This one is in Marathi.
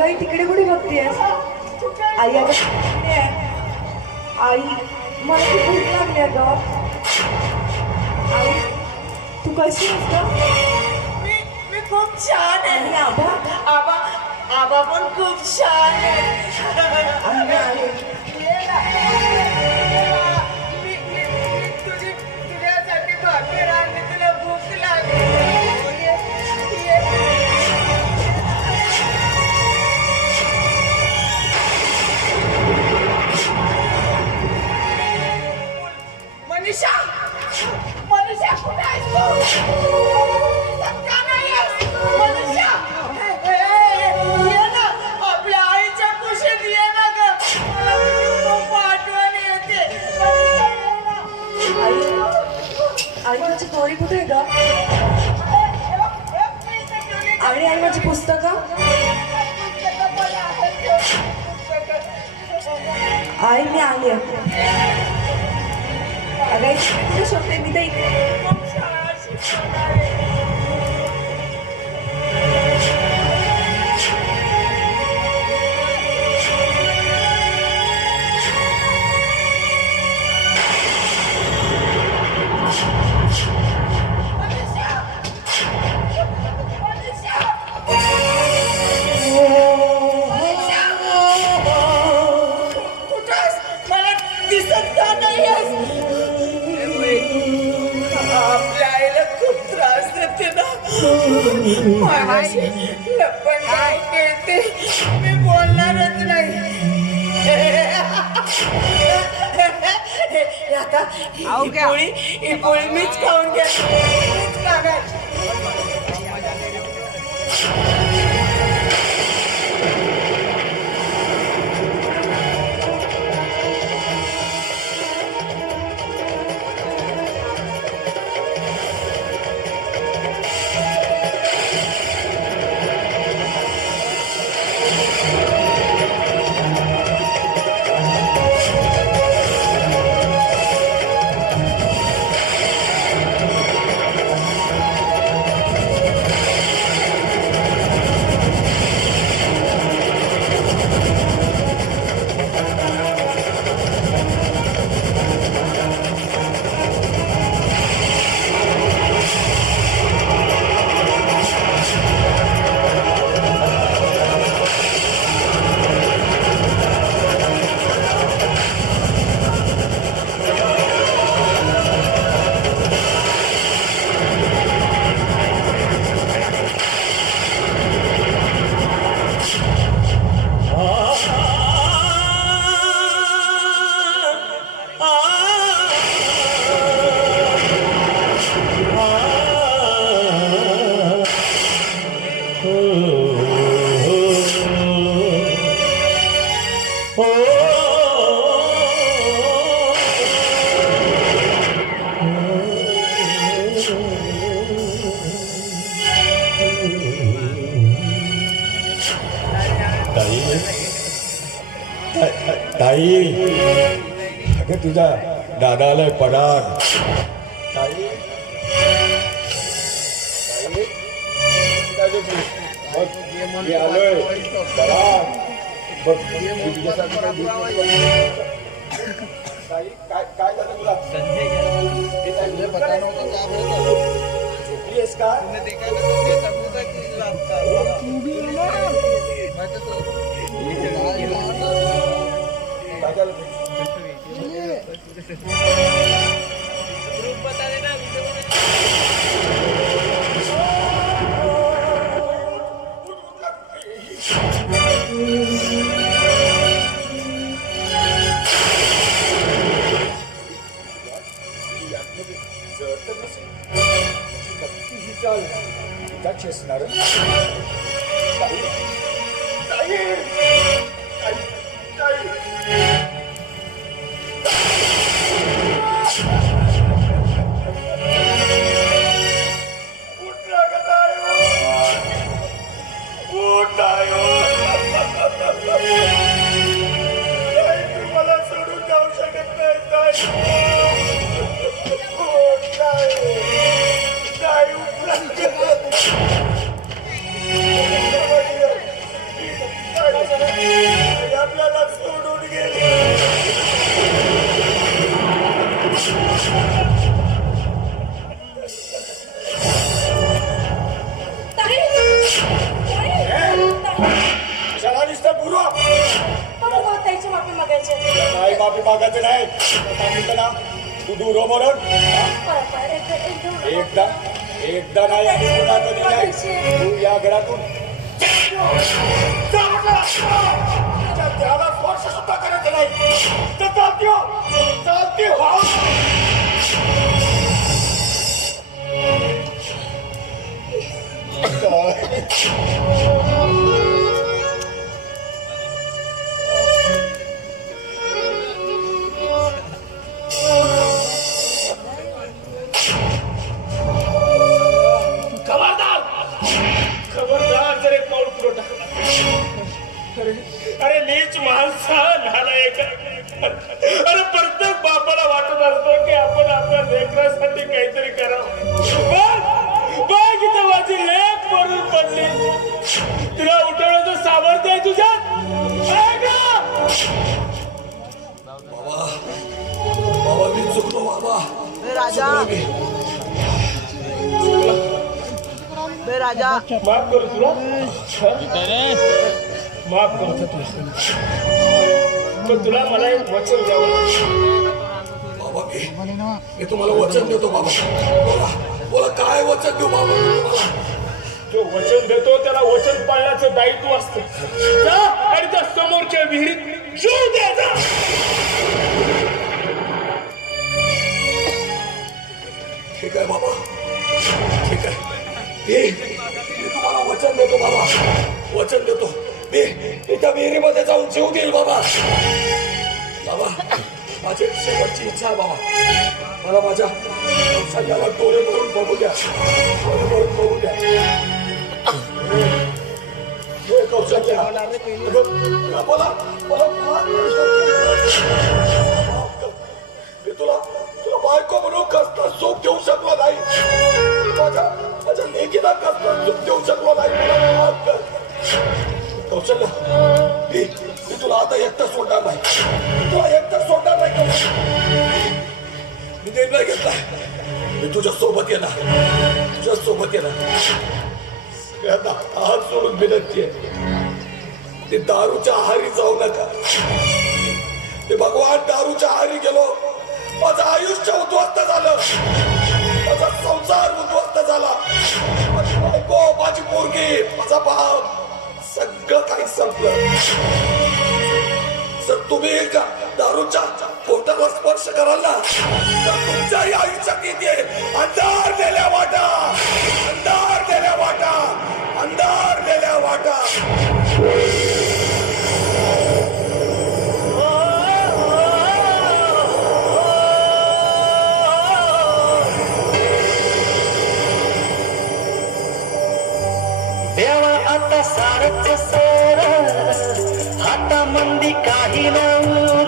अगं आई तिकडे कुठे बघतेस? आई आता तिकडे आहे. आई मला खूप भूक लागली अगं. आई तू कशी आहेस गं? मी खूप छान आहे. आणि आबा आबा आबा पण खूप छान आहे. आम्ही आले. ये ना, ये ना. मी तुझ्यासाठी भाकर आणली. तुला भूक लागली. ये, ये. मनीषा मनीषा कुठे आहेस तू? का नाही आहेस? मनीषा ये ना आपल्या आईच्या कुशीत ये ना ग. मला तुझी खूप आठवण येते. मनीषा, ये ना. आई माझी दोरी कुठे आहे गं? आणि आई माझी पुस्तकं? आई मी आली आहे. अगं कुठे शोधते मी तर इकडे. खूप शाळा शिकवणार आहे. आपल्या आईला खूप त्रास देते ना. पण काय करते मी बोलणारच नाही. आता ही पोळी मीच खाऊन घ्या. मीच खाणार. ताई अगं तुझा दादा आलाय पडार. ताई मी आलोय पडार. बघ तुझ्यासाठी काय दूध ताई काय काय झालं तुला? झोपलीस का? असणार मला सोडून जाऊ शकत नाही. शाळा नुसतं गुरु पण त्याची माफी मागायची नाही माफी मागायचं नाही सांगितलं ना तू दूर हो म्हणून एकदा एकदा नाही आणि पुन्हा कधी नाही तू या घरातून त्याला स्पर्श सुद्धा करायचं नाही तर चालती हो चालती हो खबरदार खबरदार जर एक पाऊल पुढे टाक अरे नीच माणसा नालायक अरे प्रत्येक बापाला वाटत असतो की आपण आपल्या लेकरासाठी काहीतरी करावं बघ इथं माझी लेक मरून पडली तिला उठवण्याचं सामर्थ्य आहे तुझ्यात बाबा मी चुकलो बाबा राजा राजा माफ करू तुला माफ करतो तुला पण तुला मला एक वचन द्यावं बाबा मी तुम्हाला वचन देतो बाबा बोला बोला काय वचन देऊ बाबा तुम्हाला जो वचन देतो त्याला वचन पाळण्याचं दायित्व असतं जा आणि त्या समोरच्या विहिरीत जीव द्यायचा ठीक आहे बाबा ठीक आहे मी तुम्हाला वचन देतो बाबा वचन देतो मी त्या विहिरीमध्ये जाऊन जीव देईल बाबा बाबा माझी शेवटची इच्छा आहे बाबा मला माझ्या कौशल्याला डोळे भरून बघू द्या डोळे भरून बघू द्या हे कौशल्य बोला बोला मी तुला तुला बायको म्हणून कसला सुख देऊ शकलो नाही माझ्या लेकीला कसला सुख देऊ शकलो नाही मला माफ कर कौशल्य मी तुला आता एकटं सोडणार नाही तुला एकटं सोडणार नाही मी निर्णय घेतला मी तुझ्या सोबत येणार तुझ्या सोबत येणार सगळ्यांना हात सोडून विनंती आहे ते दारूच्या आहारी जाऊ नका ते भगवान दारूच्या आहारी गेलो माझं आयुष्य उद्ध्वस्त झालं माझा संसार उद्ध्वस्त झाला माझी बायको माझी पोरगी माझा बाप सगळं काही संपलं जर तुम्ही का दारूच्या पोटाला स्पर्श कराल ना तर तुमच्याही आयुष्यात येते अंधार गेल्या वाटा अंधार गेल्या वाटा अंधार गेल्या वाटा देवा आता सारच सोड हातामंदी काही नाही